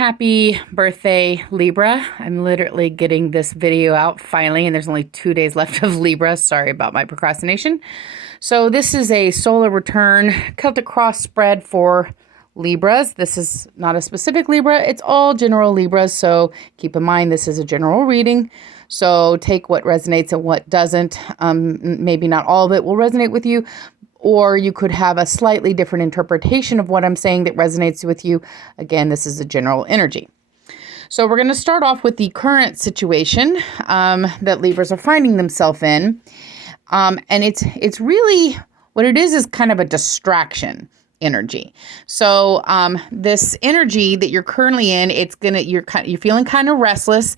Happy birthday, Libra. I'm literally getting this video out finally, and there's only 2 days left of Libra. Sorry about my procrastination. So this is a solar return Celtic cross spread for Libras. This is not a specific Libra. It's all general Libras. So keep in mind, this is a general reading. So take what resonates and what doesn't. Maybe not all of it will resonate with you, or you could have a slightly different interpretation of what I'm saying that resonates with you. Again, this is a general energy. So we're going to start off with the current situation that Libras are finding themselves in. And it's really, what it is kind of a distraction energy. So this energy that you're currently in, you're feeling kind of restless.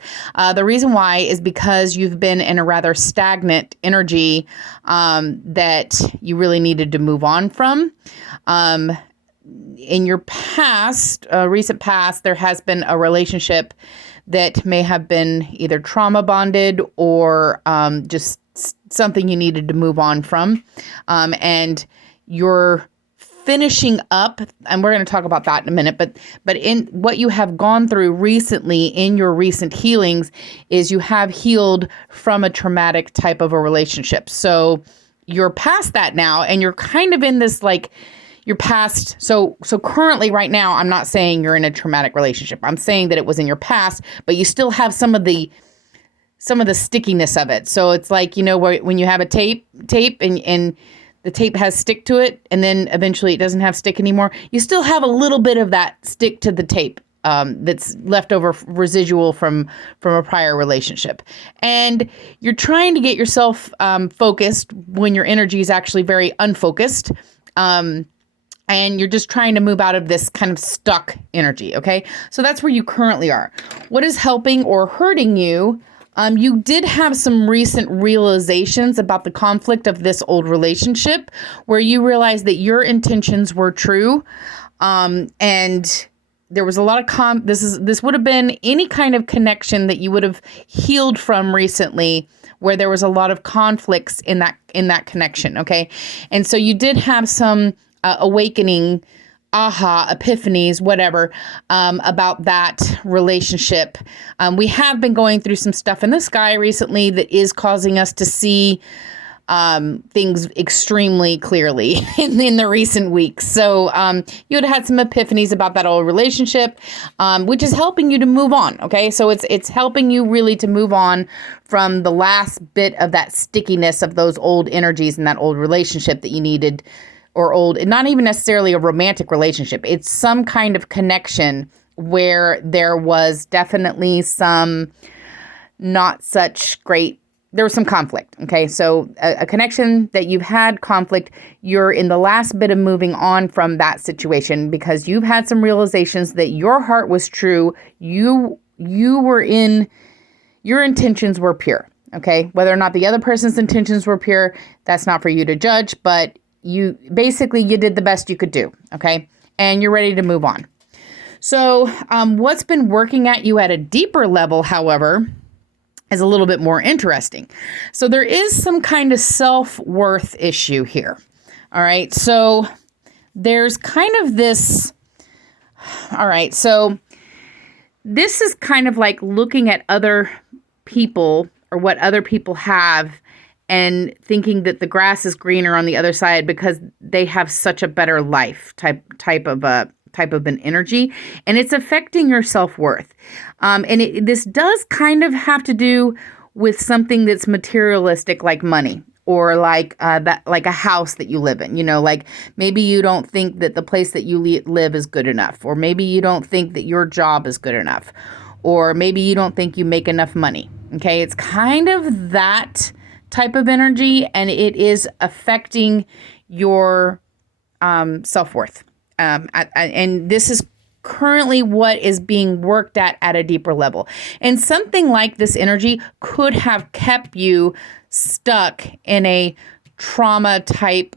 The reason why is because you've been in a rather stagnant energy that you really needed to move on from. In your past, recent past, there has been a relationship that may have been either trauma bonded or just something you needed to move on from. And you're finishing up, and we're going to talk about that in a minute, but in what you have gone through recently in your recent healings is you have healed from a traumatic type of a relationship. So you're past that now, and you're kind of in this, like, you're past. So currently right now, I'm not saying you're in a traumatic relationship. I'm saying that it was in your past, but you still have some of the stickiness of it. So it's like, when you have a tape and the tape has stick to it, and then eventually it doesn't have stick anymore. You still have a little bit of that stick to the tape that's left over residual from a prior relationship. And you're trying to get yourself focused when your energy is actually very unfocused. And you're just trying to move out of this kind of stuck energy, okay? So that's where you currently are. What is helping or hurting you? You did have some recent realizations about the conflict of this old relationship where you realized that your intentions were true. And there was a lot of this would have been any kind of connection that you would have healed from recently where there was a lot of conflicts in that connection. Okay. And so you did have some awakening, epiphanies, whatever, about that relationship. We have been going through some stuff in the sky recently that is causing us to see things extremely clearly in the recent weeks. So you had had some epiphanies about that old relationship, which is helping you to move on. Okay, so it's helping you really to move on from the last bit of that stickiness of those old energies in that old relationship that you needed. Or old, not even necessarily a romantic relationship. It's some kind of connection where there was definitely some not such great, there was some conflict. Okay. So a connection that you've had conflict, you're in the last bit of moving on from that situation because you've had some realizations that your heart was true. You were your intentions were pure. Okay. Whether or not the other person's intentions were pure, that's not for you to judge, but you did the best you could do, okay? And you're ready to move on. So what's been working at you at a deeper level, however, is a little bit more interesting. So there is some kind of self-worth issue here, all right? So there's kind of this, all right, so this is kind of like looking at other people or what other people have and thinking that the grass is greener on the other side because they have such a better life type of an energy, and it's affecting your self-worth. And this does kind of have to do with something that's materialistic, like money, or like a house that you live in. Like maybe you don't think that the place that you live is good enough, or maybe you don't think that your job is good enough, or maybe you don't think you make enough money. Okay, it's kind of that type of energy, and it is affecting your self-worth. And this is currently what is being worked at a deeper level. And something like this energy could have kept you stuck in a trauma type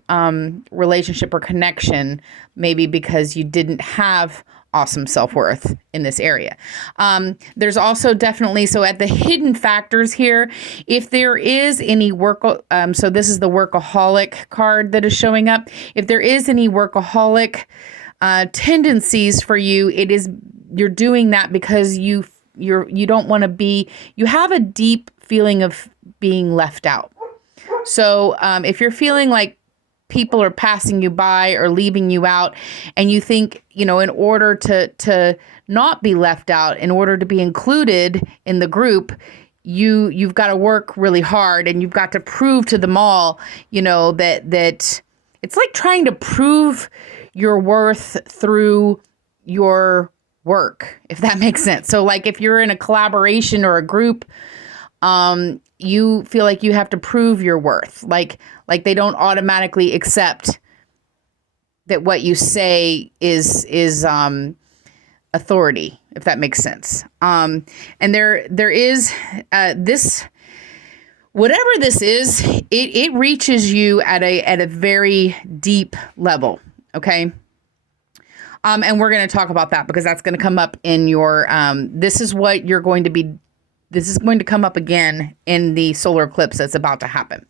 relationship or connection, maybe because you didn't have awesome self-worth in this area. There's also definitely, so at the hidden factors here, if there is any so this is the workaholic card that is showing up. If there is any workaholic tendencies for you, it is you're doing that because you don't want to be, you have a deep feeling of being left out. So if you're feeling like people are passing you by or leaving you out, and you think, in order to not be left out, in order to be included in the group, you've got to work really hard, and you've got to prove to them all, that it's like trying to prove your worth through your work, if that makes sense. So like if you're in a collaboration or a group, you feel like you have to prove your worth. Like they don't automatically accept that what you say is authority, if that makes sense. And there is this, whatever this is, it reaches you at a very deep level. Okay. And we're going to talk about that because that's going to come up in your, this is going to come up again in the solar eclipse that's about to happen.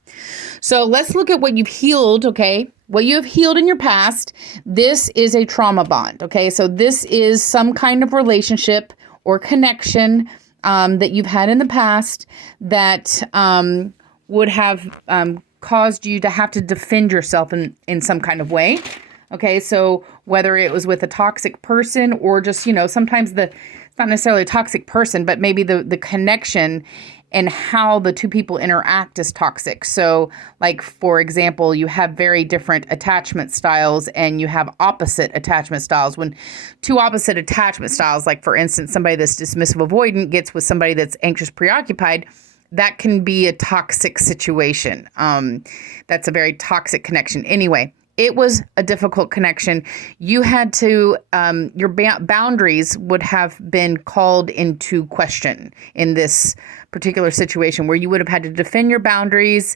So let's look at what you've healed, okay? What you have healed in your past. This is a trauma bond, okay? So this is some kind of relationship or connection that you've had in the past that would have caused you to have to defend yourself in some kind of way. Okay, so whether it was with a toxic person or just, sometimes it's not necessarily a toxic person, but maybe the connection and how the two people interact is toxic. So like, for example, you have very different attachment styles and you have opposite attachment styles. When two opposite attachment styles, like for instance, somebody that's dismissive avoidant gets with somebody that's anxious preoccupied, that can be a toxic situation. That's a very toxic connection. Anyway, it was a difficult connection. You had to, your boundaries would have been called into question in this particular situation where you would have had to defend your boundaries,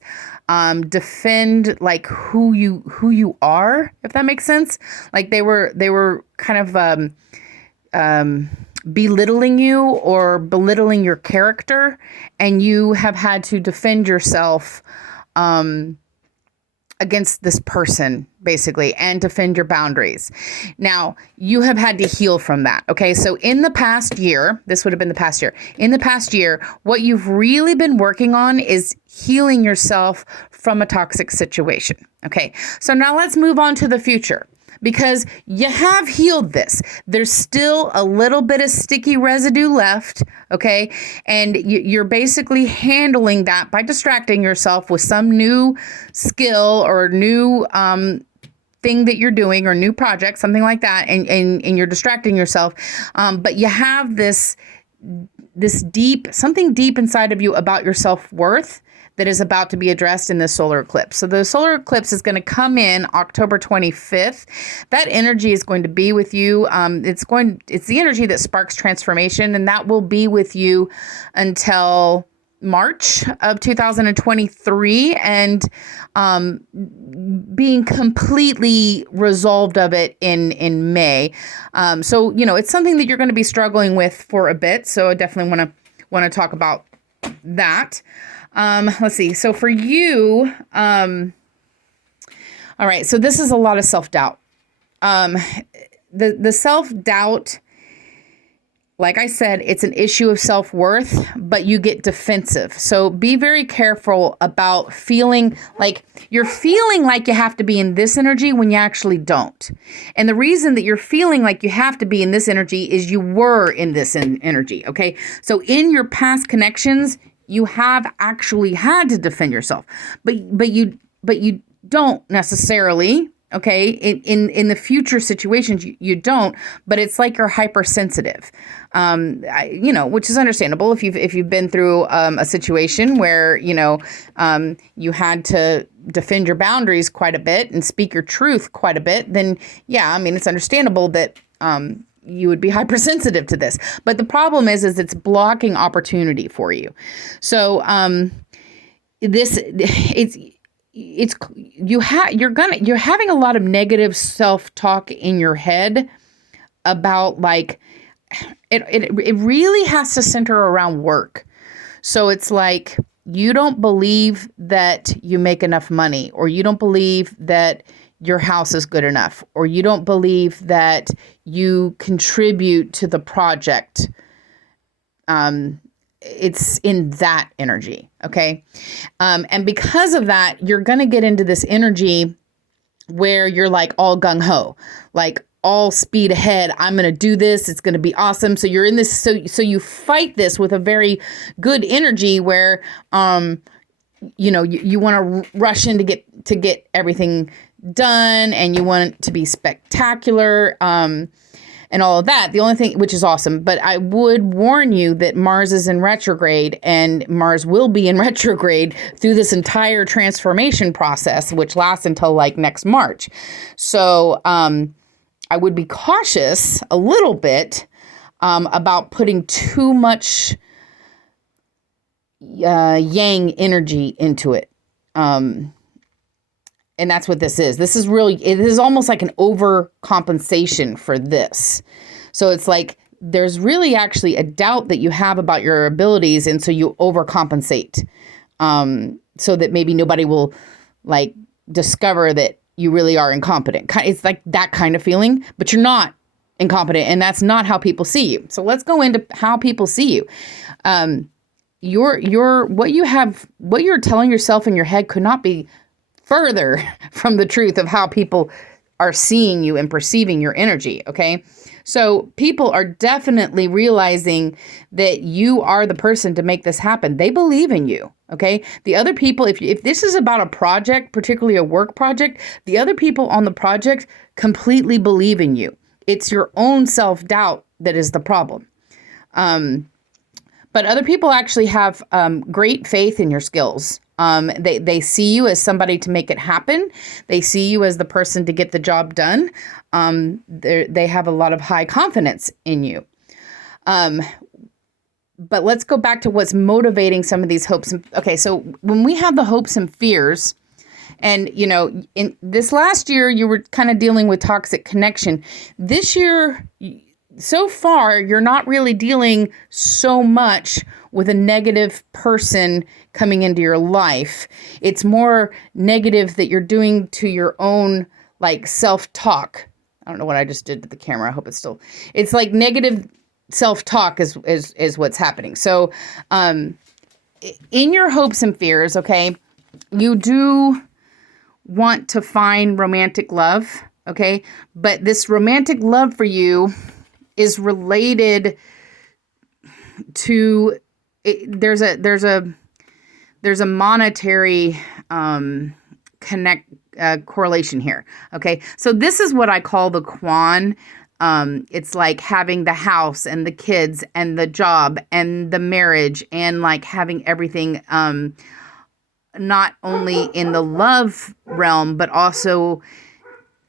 defend like who you are, if that makes sense. Like they were kind of belittling you or belittling your character, and you have had to defend yourself against this person, basically, and defend your boundaries. Now, you have had to heal from that, okay? So in the past year, this would have been the past year. In the past year, what you've really been working on is healing yourself from a toxic situation, okay? So now let's move on to the future. Because you have healed this. There's still a little bit of sticky residue left, okay? And you're basically handling that by distracting yourself with some new skill or new thing that you're doing or new project, something like that, and you're distracting yourself. But you have this something deep inside of you about your self-worth that is about to be addressed in the solar eclipse. So the solar eclipse is going to come in October 25th. That energy is going to be with you. It's the energy that sparks transformation, and that will be with you until March of 2023, and being completely resolved of it in May. So, it's something that you're going to be struggling with for a bit. So I definitely want to talk about that. Let's see. So for you, all right. So this is a lot of self-doubt. The self-doubt, like I said, it's an issue of self-worth, but you get defensive. So be very careful about feeling like you have to be in this energy when you actually don't. And the reason that you're feeling like you have to be in this energy is you were in this energy. Okay. So in your past connections, you have actually had to defend yourself, but you don't necessarily, okay? In the future situations, you don't, but it's like you're hypersensitive, which is understandable if you've been through a situation where, you had to defend your boundaries quite a bit and speak your truth quite a bit, then yeah, I mean, it's understandable that, you would be hypersensitive to this. But the problem is it's blocking opportunity for you. So you're having a lot of negative self-talk in your head about like it really has to center around work. So it's like you don't believe that you make enough money, or you don't believe that your house is good enough, or you don't believe that you contribute to the project. It's in that energy. Okay. And because of that, you're going to get into this energy where you're like all gung ho, like all speed ahead. I'm going to do this. It's going to be awesome. So you're in this. So you fight this with a very good energy where, you want to rush in to get everything done, and you want it to be spectacular. And all of that. The only thing, which is awesome, but I would warn you that Mars is in retrograde, and Mars will be in retrograde through this entire transformation process, which lasts until like next March. So I would be cautious a little bit about putting too much yang energy into it. And that's what this is. This is really, it is almost like an overcompensation for this. So it's like there's really actually a doubt that you have about your abilities. And so you overcompensate so that maybe nobody will like discover that you really are incompetent. It's like that kind of feeling, but you're not incompetent. And that's not how people see you. So let's go into how people see you. What you're telling yourself in your head could not be further from the truth of how people are seeing you and perceiving your energy. Okay. So people are definitely realizing that you are the person to make this happen. They believe in you. Okay. The other people, if this is about a project, particularly a work project, the other people on the project completely believe in you. It's your own self-doubt that is the problem. But other people actually have great faith in your skills. They see you as somebody to make it happen. They see you as the person to get the job done. They have a lot of high confidence in you. But let's go back to what's motivating some of these hopes. Okay, so when we have the hopes and fears, and, in this last year, you were kind of dealing with toxic connection. This year, so far, you're not really dealing so much with a negative person coming into your life. It's more negative that you're doing to your own like self-talk. I don't know what I just did to the camera. I hope it's like negative self-talk is what's happening. So in your hopes and fears, okay, you do want to find romantic love, okay? But this romantic love for you is related to there's a monetary correlation here. Okay, so this is what I call the Quan. It's like having the house and the kids and the job and the marriage and like having everything, not only in the love realm, but also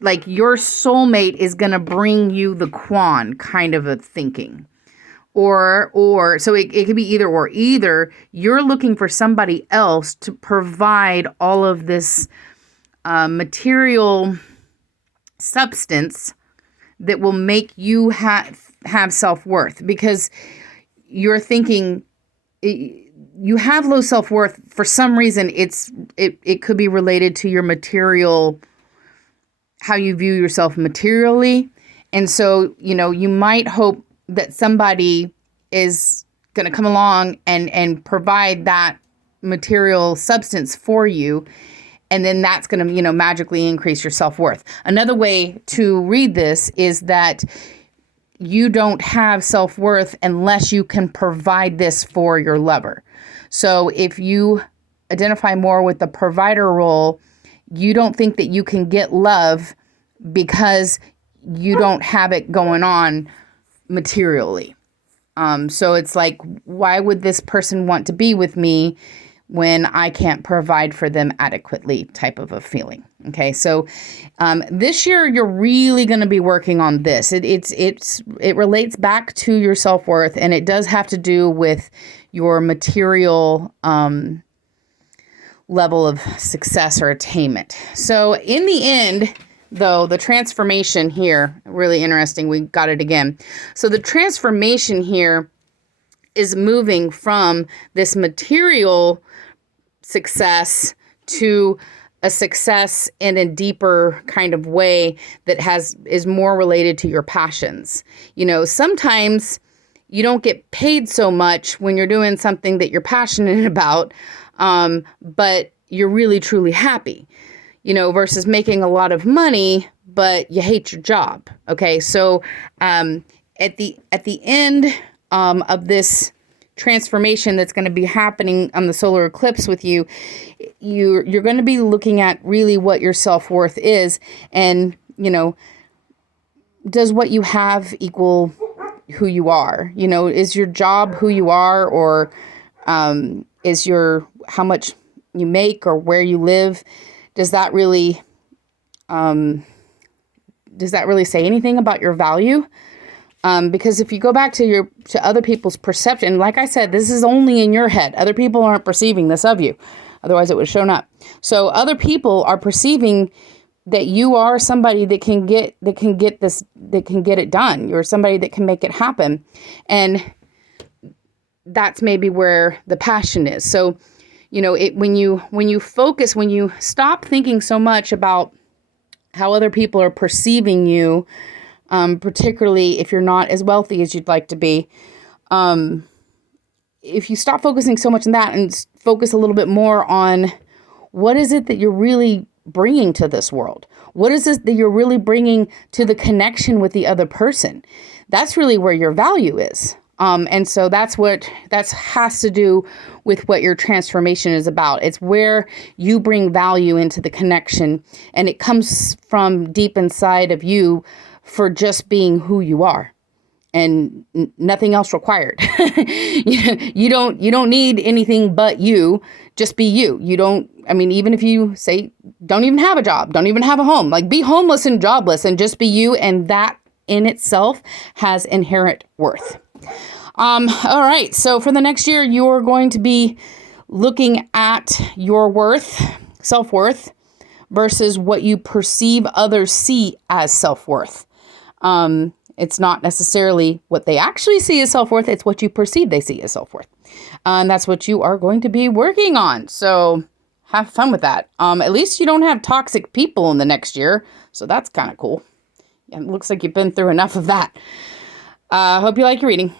like your soulmate is going to bring you the Quan kind of a thinking. Or so it could be either or. Either you're looking for somebody else to provide all of this material substance that will make you have self-worth, because you're thinking you have low self-worth for some reason. It could be related to your material, how you view yourself materially. And so, you might hope that somebody is going to come along and provide that material substance for you. And then that's going to, magically increase your self-worth. Another way to read this is that you don't have self-worth unless you can provide this for your lover. So if you identify more with the provider role, you don't think that you can get love because you don't have it going on materially. So it's like, why would this person want to be with me when I can't provide for them adequately type of a feeling? Okay, so this year you're really going to be working on this. It relates back to your self-worth, and it does have to do with your material level of success or attainment. So in the end, though, the transformation here, really interesting, we got it again. So the transformation here is moving from this material success to a success in a deeper kind of way that is more related to your passions. Sometimes you don't get paid so much when you're doing something that you're passionate about, but you're really truly happy, versus making a lot of money, but you hate your job. Okay. So, at the end, of this transformation that's going to be happening on the solar eclipse with you're going to be looking at really what your self-worth is. And, does what you have equal who you are? Is your job who you are, or is how much you make or where you live? Does that really say anything about your value? Because if you go back to other people's perception, like I said, this is only in your head. Other people aren't perceiving this of you. Otherwise it would have shown up. So other people are perceiving that you are somebody that can get it done. You're somebody that can make it happen. And that's maybe where the passion is. So, when you stop thinking so much about how other people are perceiving you, particularly if you're not as wealthy as you'd like to be. If you stop focusing so much on that and focus a little bit more on what is it that you're really bringing to this world? What is it that you're really bringing to the connection with the other person? That's really where your value is. And so that has to do with what your transformation is about. It's where you bring value into the connection, and it comes from deep inside of you, for just being who you are, and nothing else required. You don't need anything but you. Just be you. Even if you say, don't even have a job, don't even have a home, like be homeless and jobless and just be you. And that in itself has inherent worth. All right. So for the next year, you're going to be looking at your self-worth versus what you perceive others see as self-worth. It's not necessarily what they actually see as self-worth. It's what you perceive they see as self-worth. And that's what you are going to be working on. So have fun with that. At least you don't have toxic people in the next year. So that's kind of cool. Yeah, it looks like you've been through enough of that. Hope you like your reading.